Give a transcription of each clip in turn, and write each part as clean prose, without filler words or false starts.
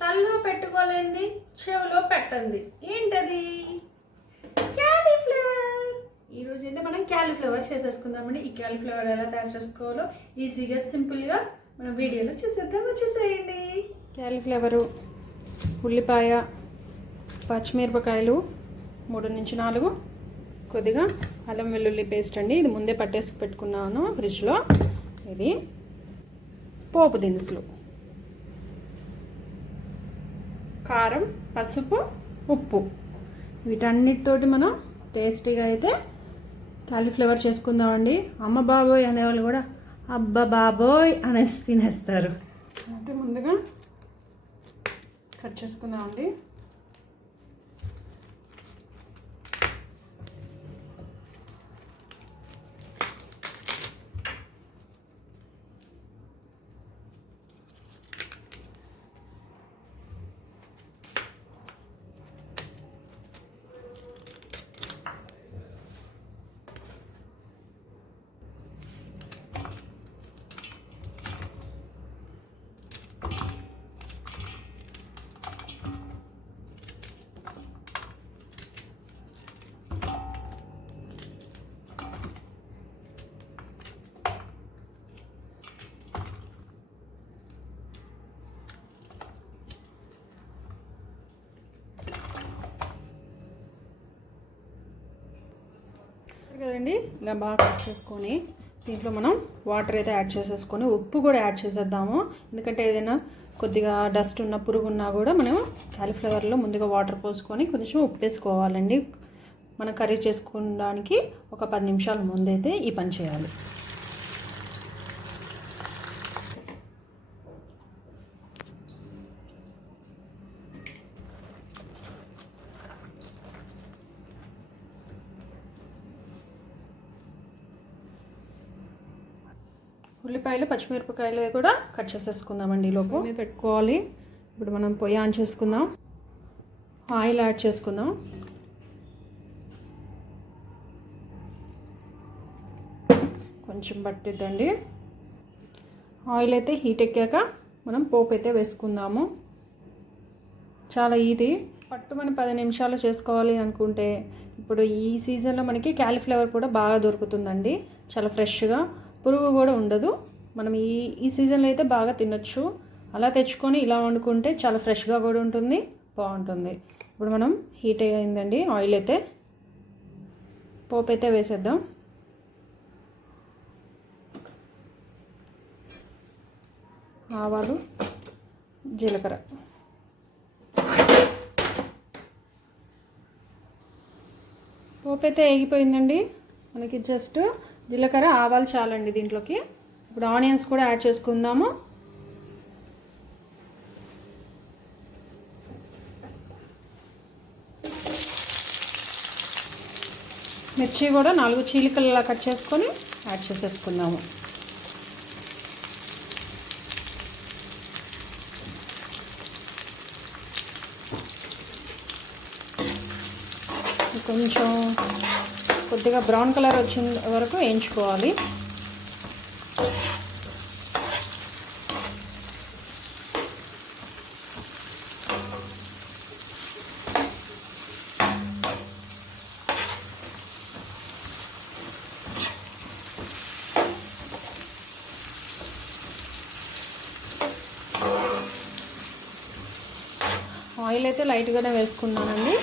తల్లో పెట్టుకోలేంది చెవులో పెట్టండి. ఏంటది? క్యాలీఫ్లవర్. ఈరోజు అయితే మనం క్యాలీఫ్లవర్ చేసేసుకుందామండి. ఈ క్యాలీఫ్లవర్ ఎలా తయారు చేసుకోవాలో ఈజీగా సింపుల్గా మనం వీడియోలో చూసేద్దాం. వచ్చేసేయండి. క్యాలీఫ్లవరు, ఉల్లిపాయ, పచ్చిమిరపకాయలు 3 నుంచి 4, కొద్దిగా అల్లం వెల్లుల్లి పేస్ట్ అండి. ఇది ముందే పట్టేసి పెట్టుకున్నాను ఫ్రిడ్జ్లో. ఇది పోపు దినుసులు, కారం, పసుపు, ఉప్పు, వీటన్నిటితోటి మనం టేస్టీగా అయితే కాలీఫ్లవర్ చేసుకుందామండి. అమ్మ బాబోయ్ అనేవాళ్ళు కూడా అబ్బా బాబోయ్ అనేసి తినేస్తారు. అయితే ముందుగా కట్ చేసుకుందామండి. కదండి, ఇలా బాగా కట్ చేసుకొని దీంట్లో మనం వాటర్ అయితే యాడ్ చేసేసుకొని ఉప్పు కూడా యాడ్ చేసేద్దాము. ఎందుకంటే ఏదైనా కొద్దిగా డస్ట్ ఉన్న పురుగు ఉన్నా కూడా మనం కాలీఫ్లవర్లో ముందుగా వాటర్ పోసుకొని కొంచెం ఉప్పు వేసుకోవాలండి. మనం కర్రీ చేసుకోవడానికి ఒక 10 నిమిషాల ముందైతే ఈ పని చేయాలి. ఉల్లిపాయలు, పచ్చిమిరపకాయలు కూడా కట్ చేసేసుకుందామండి. లోపు పెట్టుకోవాలి. ఇప్పుడు మనం పొయ్యి ఆన్ చేసుకుందాం. ఆయిల్ యాడ్ చేసుకుందాం. కొంచెం పట్టిద్దండి. ఆయిల్ అయితే హీట్ ఎక్కాక మనం పోపు అయితే వేసుకుందాము. చాలా ఈజీ. మనం 10 నిమిషాలు చేసుకోవాలి అనుకుంటే ఇప్పుడు ఈ సీజన్లో మనకి క్యాలీఫ్లవర్ కూడా బాగా దొరుకుతుందండి. చాలా ఫ్రెష్గా, పురుగు కూడా ఉండదు. మనం ఈ సీజన్లో అయితే బాగా తినచ్చు. అలా తెచ్చుకొని ఇలా వండుకుంటే చాలా ఫ్రెష్గా కూడా ఉంటుంది, బాగుంటుంది. ఇప్పుడు మనం హీట్ అయిందండి ఆయిల్ అయితే. పోపు అయితే వేసేద్దాం. ఆవాలు, జీలకర్ర, పోపు అయితే వేగిపోయిందండి. మనకి జస్ట్ జీలకర్ర, ఆవాలు చాలండి దీంట్లోకి. ఇప్పుడు ఆనియన్స్ కూడా యాడ్ చేసుకుందాము. మిర్చి కూడా 4 చీలికలలా కట్ చేసుకొని యాడ్ చేసేసుకుందాము. కొంచెం కొద్దిగా బ్రౌన్ కలర్ వచ్చిన వరకు వేయించుకోవాలి. ఆయిల్ అయితే లైట్గానే వేసుకున్నానండి.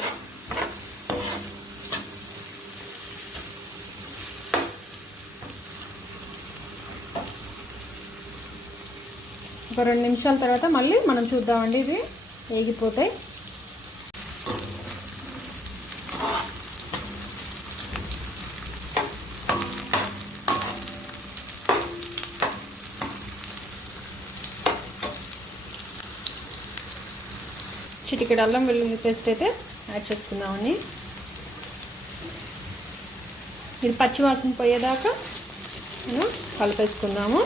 ఒక 2 నిమిషాల తర్వాత మళ్ళీ మనం చూద్దామండి. ఇది వేగిపోతాయి. చిటికెడు అల్లం వెల్లుల్లి పేస్ట్ అయితే యాడ్ చేసుకుందామండి. ఇది పచ్చివాసన పోయేదాకా మనం కలిపేసుకుందాము.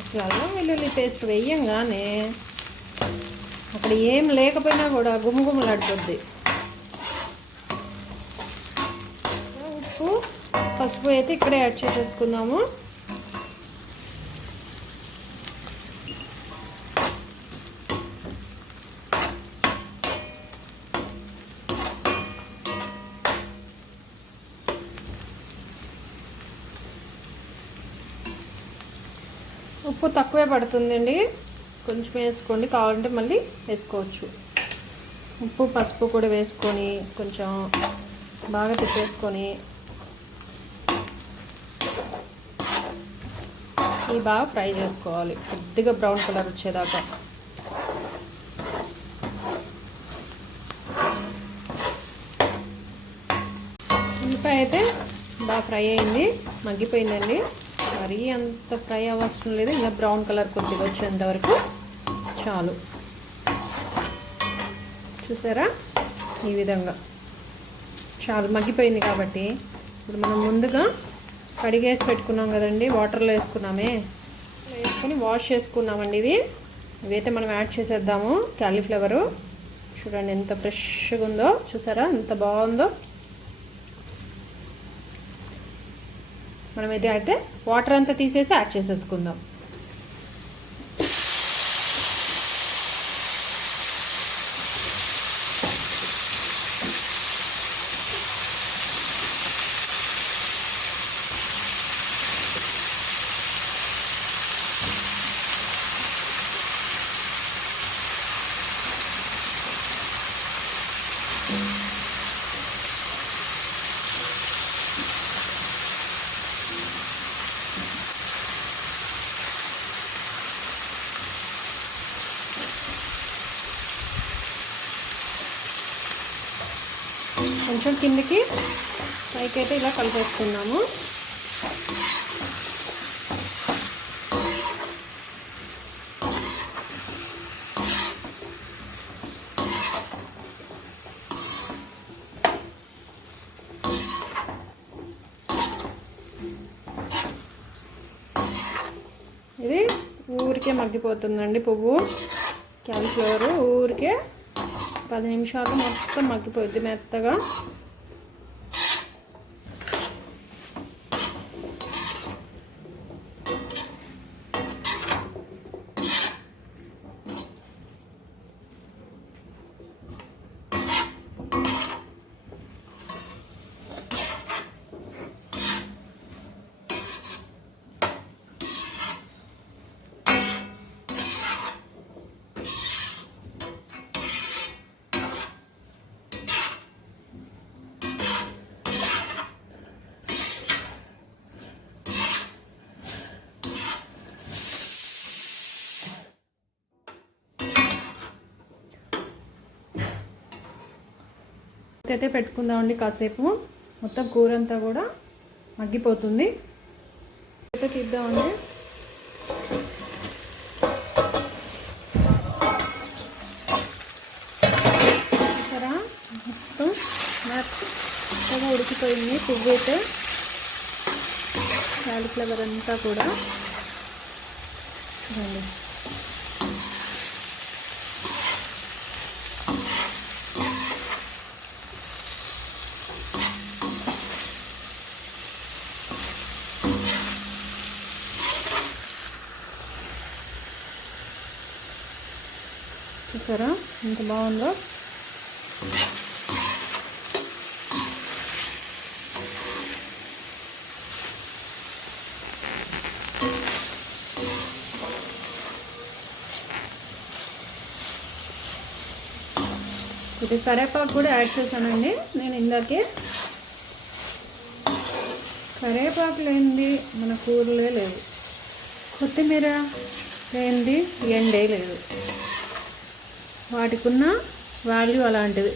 అసలు అల్లం వెల్లుల్లి పేస్ట్ వేయంగానే అక్కడ ఏం లేకపోయినా కూడా గుమగుమలాడుతుంది. ఉప్పు పసుపు అయితే ఇక్కడే యాడ్ చేసేసుకుందాము. ఉప్పు తక్కువే పడుతుందండి, కొంచెం వేసుకోండి, కావాలంటే మళ్ళీ వేసుకోవచ్చు. ఉప్పు పసుపు కూడా వేసుకొని కొంచెం బాగా తిప్పేసుకొని ఇవి బాగా ఫ్రై చేసుకోవాలి, కొద్దిగా బ్రౌన్ కలర్ వచ్చేదాకా. ఉల్లిపాయ అయితే బాగా ఫ్రై అయింది, మగ్గిపోయిందండి. మరీ అంత ఫ్రై అవ్వవసరం లేదు, ఇలా బ్రౌన్ కలర్ కొద్దిగా వచ్చేంత వరకు చాలు. చూసారా, ఈ విధంగా చాలు మగ్గిపోయింది. కాబట్టి ఇప్పుడు మనం ముందుగా కడిగేసి పెట్టుకున్నాం కదండి, వాటర్లో వేసుకున్నామే, వేసుకొని వాష్ చేసుకున్నామండి. ఇవైతే మనం యాడ్ చేసేద్దాము. క్యాలీఫ్లవరు చూడండి ఎంత ఫ్రెష్గా ఉందో, చూసారా ఎంత బాగుందో. మనం ఇది అయితే వాటర్ అంతా తీసేసి యాడ్ చేసేసుకుందాం. కొంచెం కిందకి పైకి అయితే ఇలా కలిపేసుకున్నాము. ఇది ఊరికే మగ్గిపోతుందండి పువ్వు, క్యాలీఫ్లవర్ ఊరికే 10 నిమిషాలు మొత్తం మగ్గిపోద్ది మెత్తగా. అయితే పెట్టుకుందామండి కాసేపు, మొత్తం కూర అంతా కూడా మగ్గిపోతుంది. అయితే తీద్దామండి. సరే మొత్తం మెత్తగా ఉడికిపోయింది పువ్వు అయితే, క్యాలీఫ్లవర్ అంతా కూడా చూడండి. చూసారా ఎంత బాగుందో. ఇది కరివేపాకు కూడా యాడ్ చేశానండి నేను ఇందాకే. కరివేపాకు లేనిది మన కూరలే లేవు, కొత్తిమీర లేనిది ఎండే లేదు. వాటికి ఉన్న వాల్యూ అలాంటిది.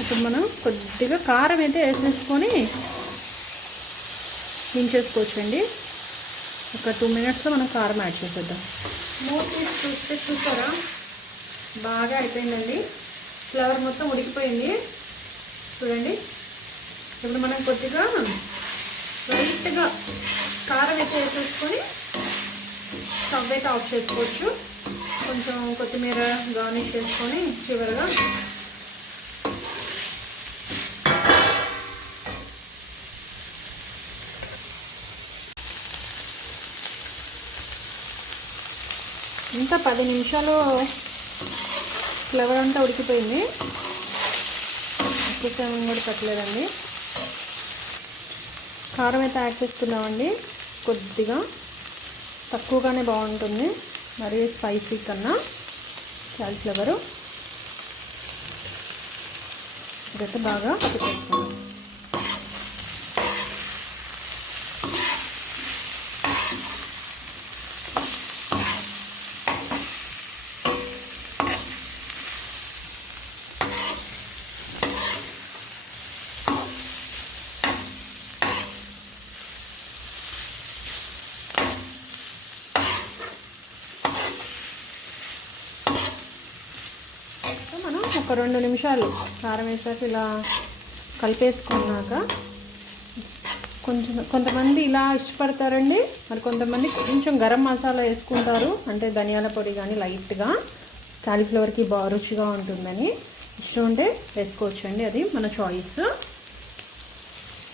ఇప్పుడు మనం కొద్దిగా కారం అయితే వేసేసుకొని దించేసుకోవచ్చండి. ఒక 2 మినిట్స్లో మనం కారం యాడ్ చేసేద్దాం. మూత తీసి చూస్తే చూసారా బాగా అయిపోయిందండి, ఫ్లవర్ మొత్తం ఉడికిపోయింది చూడండి. ఇప్పుడు మనం కొద్దిగా లైట్గా కారం అయితే వేసేసుకొని స్టవ్ నువ్వైతే ఆఫ్ చేసుకోవచ్చు. కొంచెం కొత్తిమీర గార్నిష్ చేసుకొని చివరిగా ఇంకా 10 నిమిషాలు ఫ్లేవర్ అంతా ఉడికిపోయింది. ఎక్కువ టైం కూడా పెట్టలేదండి. కారం అయితే యాడ్ చేసుకున్నామండి. కొద్దిగా తక్కువగానే బాగుంటుంది, మరీ స్పైసీ కన్నా క్యాలీఫ్లవరు. ఇదైతే బాగా పెట్టేస్తాను. మనం ఒక 2 నిమిషాలు కారం వేసాక ఇలా కలిపేసుకున్నాక కొంతమంది ఇలా ఇష్టపడతారండి. మరి కొంతమంది కొంచెం గరం మసాలా వేసుకుంటారు, అంటే ధనియాల పొడి కానీ లైట్గా కాలీఫ్లవర్కి బాగా రుచిగా ఉంటుందని. ఇష్టం ఉంటే వేసుకోవచ్చండి, అది మన చాయిస్.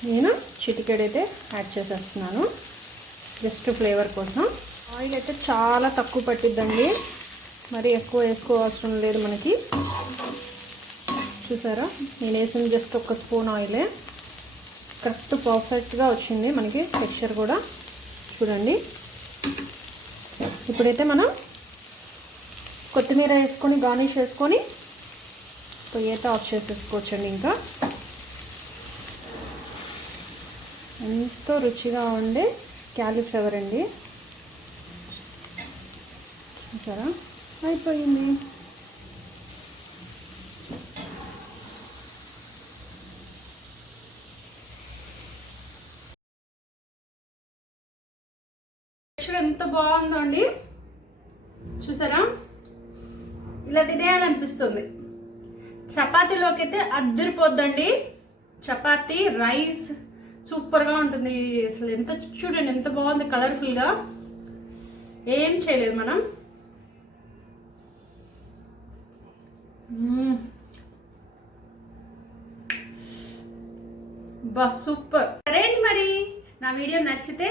నేను చిటికెడైతే యాడ్ చేసేస్తున్నాను జస్ట్ ఫ్లేవర్ కోసం. ఆయిల్ అయితే చాలా తక్కువ పట్టిద్దండి, మరి ఎక్కువ వేసుకోవాల్సిన లేదు మనకి. చూసారా, నేను వేసిన జస్ట్ ఒక స్పూన్ ఆయిలే, కరెక్ట్ పర్ఫెక్ట్గా వచ్చింది మనకి టెక్స్చర్ కూడా. చూడండి, ఇప్పుడైతే మనం కొత్తిమీర వేసుకొని గార్నిష్ చేసుకొని పొయ్యి అయితే ఆఫ్ చేసేసుకోవచ్చండి. ఇంకా ఎంతో రుచిగా ఉండే క్యాలీఫ్లవర్ అండి. చూసారా, అయిపోయింది. ఎంత బాగుందో అండి, చూసారా, ఇలా తినేయాలనిపిస్తుంది. చపాతీలోకి అయితే అద్దరిపోద్దండి. చపాతీ రైస్ సూపర్గా ఉంటుంది అసలు. ఎంత చూడండి ఎంత బాగుంది, కలర్ఫుల్గా. ఏం చేయలేదు మనం. బా సూపర్. సరే అండి, మరి నా వీడియో నచ్చితే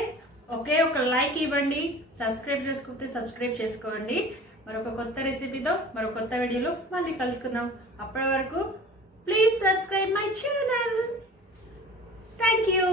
ఒకే ఒక లైక్ ఇవ్వండి. సబ్స్క్రైబ్ చేసుకుంటే సబ్స్క్రైబ్ చేసుకోండి. మరొక కొత్త రెసిపీతో మరొక కొత్త వీడియోలో మళ్ళీ కలుసుకుందాం. అప్పటి వరకు please subscribe my channel. Thank you.